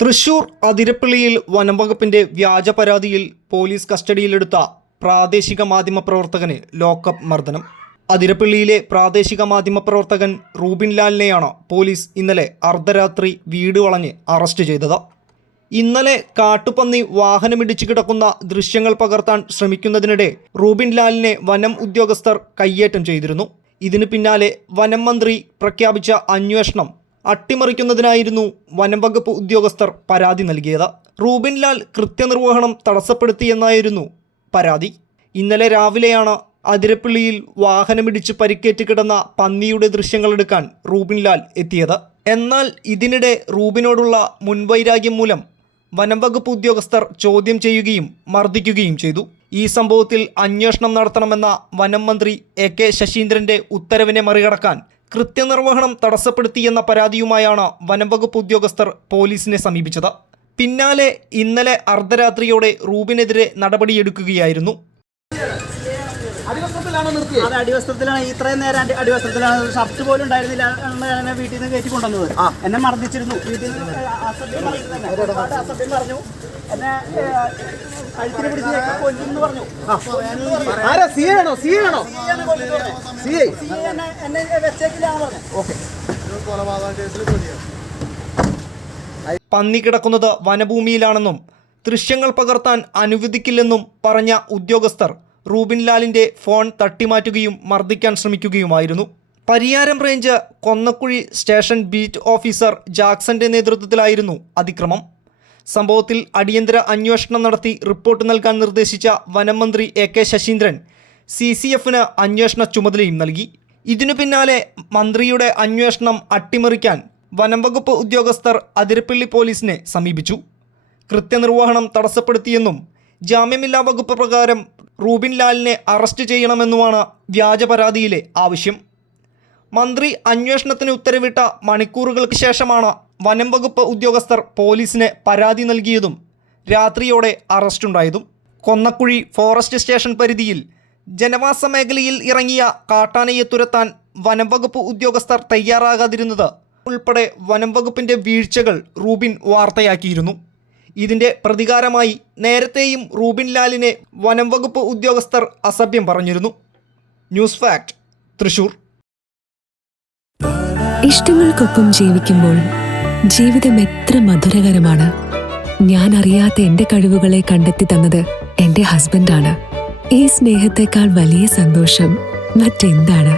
തൃശൂർ അതിരപ്പള്ളിയിൽ വനംവകുപ്പിന്റെ വ്യാജ പരാതിയിൽ പോലീസ് കസ്റ്റഡിയിലെടുത്ത പ്രാദേശിക മാധ്യമപ്രവർത്തകന് ലോക്കപ്പ് മർദ്ദനം. അതിരപ്പള്ളിയിലെ പ്രാദേശിക മാധ്യമപ്രവർത്തകൻ റൂബിൻ ലാലിനെയാണ് പോലീസ് ഇന്നലെ അർദ്ധരാത്രി വീട് വളഞ്ഞ് അറസ്റ്റ് ചെയ്തത്. ഇന്നലെ കാട്ടുപന്നി വാഹനമിടിച്ചു കിടക്കുന്ന ദൃശ്യങ്ങൾ പകർത്താൻ ശ്രമിക്കുന്നതിനിടെ റൂബിൻ ലാലിനെ വനം ഉദ്യോഗസ്ഥർ കയ്യേറ്റം ചെയ്തിരുന്നു. ഇതിനു പിന്നാലെ വനം മന്ത്രി പ്രഖ്യാപിച്ച അന്വേഷണം അട്ടിമറിക്കുന്നതിനായിരുന്നു വനംവകുപ്പ് ഉദ്യോഗസ്ഥർ പരാതി നൽകിയത്. റൂബിൻ ലാൽ കൃത്യനിർവഹണം തടസ്സപ്പെടുത്തിയെന്നായിരുന്നു പരാതി. ഇന്നലെ രാവിലെയാണ് അതിരപ്പള്ളിയിൽ വാഹനമിടിച്ച് പരിക്കേറ്റ് കിടന്ന പന്നിയുടെ ദൃശ്യങ്ങളെടുക്കാൻ റൂബിൻ ലാൽ എത്തിയത്. എന്നാൽ ഇതിനിടെ റൂബിനോടുള്ള മുൻവൈരാഗ്യം മൂലം വനംവകുപ്പ് ഉദ്യോഗസ്ഥർ ചോദ്യം ചെയ്യുകയും മർദ്ദിക്കുകയും ചെയ്തു. ഈ സംഭവത്തിൽ അന്വേഷണം നടത്തണമെന്ന വനം മന്ത്രി എ.കെ. ശശീന്ദ്രന്റെ ഉത്തരവിനെ മറികടക്കാൻ കൃത്യനിർവഹണം തടസ്സപ്പെടുത്തിയെന്ന പരാതിയുമായാണ് വനംവകുപ്പ് ഉദ്യോഗസ്ഥർ പോലീസിനെ സമീപിച്ചത്. പിന്നാലെ ഇന്നലെ അർദ്ധരാത്രിയോടെ റൂബിനെതിരെ നടപടിയെടുക്കുകയായിരുന്നു. അടിവസ്ത്രത്തിലാണ് ഇത്രയും നേരം അടിവസ്ത്രത്തിലാണ്. ഷർട്ട് പോലും ഉണ്ടായിരുന്നില്ല. എന്നെ വീട്ടിൽ നിന്ന് കയറ്റി കൊണ്ടുവന്നത്. എന്നെ മർദ്ദിച്ചിരുന്നു. വീട്ടിൽ നിന്ന് അസഭ്യം പറഞ്ഞു. എന്നെ കഴുത്തിന് പിടിച്ച് കൊല്ലുമെന്ന് പറഞ്ഞു. എന്നെ വെച്ചേക്കില്ലാന്ന് പറഞ്ഞു. പന്നി കിടക്കുന്നത് വനഭൂമിയിലാണെന്നും ദൃശ്യങ്ങൾ പകർത്താൻ അനുവദിക്കില്ലെന്നും പറഞ്ഞ ഉദ്യോഗസ്ഥർ റൂബിൻ ലാലിൻ്റെ ഫോൺ തട്ടിമാറ്റുകയും മർദ്ദിക്കാൻ ശ്രമിക്കുകയുമായിരുന്നു. Pariyaram range Konnakuzhi station beat officer ജാക്സന്റെ നേതൃത്വത്തിലായിരുന്നു അതിക്രമം. സംഭവത്തിൽ അടിയന്തര അന്വേഷണം നടത്തി റിപ്പോർട്ട് നൽകാൻ നിർദ്ദേശിച്ച വനം മന്ത്രി എ.കെ. ശശീന്ദ്രൻ CCFന് അന്വേഷണ ചുമതലയും നൽകി. ഇതിനു പിന്നാലെ മന്ത്രിയുടെ അന്വേഷണം അട്ടിമറിക്കാൻ വനംവകുപ്പ് ഉദ്യോഗസ്ഥർ അതിരപ്പള്ളി പോലീസിനെ സമീപിച്ചു. കൃത്യനിർവഹണം തടസ്സപ്പെടുത്തിയെന്നും ജാമ്യമില്ലാ വകുപ്പ് പ്രകാരം റൂബിൻ ലാലിനെ അറസ്റ്റ് ചെയ്യണമെന്നുമാണ് വ്യാജ പരാതിയിലെ ആവശ്യം. മന്ത്രി അന്വേഷണത്തിന് ഉത്തരവിട്ട മണിക്കൂറുകൾക്ക് ശേഷമാണ് വനം വകുപ്പ് ഉദ്യോഗസ്ഥർ പോലീസിന് പരാതി നൽകിയതും രാത്രിയോടെ അറസ്റ്റുണ്ടായതും. കൊന്നക്കുഴി ഫോറസ്റ്റ് സ്റ്റേഷൻ പരിധിയിൽ ജനവാസ മേഖലയിൽ ഇറങ്ങിയ കാട്ടാനയെ തുരത്താൻ വനം വകുപ്പ് ഉദ്യോഗസ്ഥർ തയ്യാറാകാതിരുന്നത് ഉൾപ്പെടെ വനം വകുപ്പിൻ്റെ വീഴ്ചകൾ റൂബിൻ വാർത്തയാക്കിയിരുന്നു. ഇതിൻ്റെ പ്രതികാരമായി നേരത്തെയും റൂബിൻ ലാലിനെ വനം വകുപ്പ് ഉദ്യോഗസ്ഥർ അസഭ്യം പറഞ്ഞിരുന്നു. News fact, Thrissur. ഇഷ്ടങ്ങൾക്കൊപ്പം ജീവിക്കുമ്പോൾ ജീവിതം എത്ര മധുരകരമാണ്. ഞാൻ അറിയാത്ത എൻ്റെ കഴിവുകളെ കണ്ടെത്തി തന്നത് എൻ്റെ ഹസ്ബൻഡാണ്. ഈ സ്നേഹത്തെക്കാൾ വലിയ സന്തോഷം മറ്റെന്താണ്?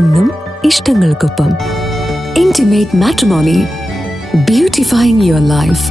ഇന്നും ഇഷ്ടങ്ങൾക്കൊപ്പം. Intimate Matrimony, beautifying your life.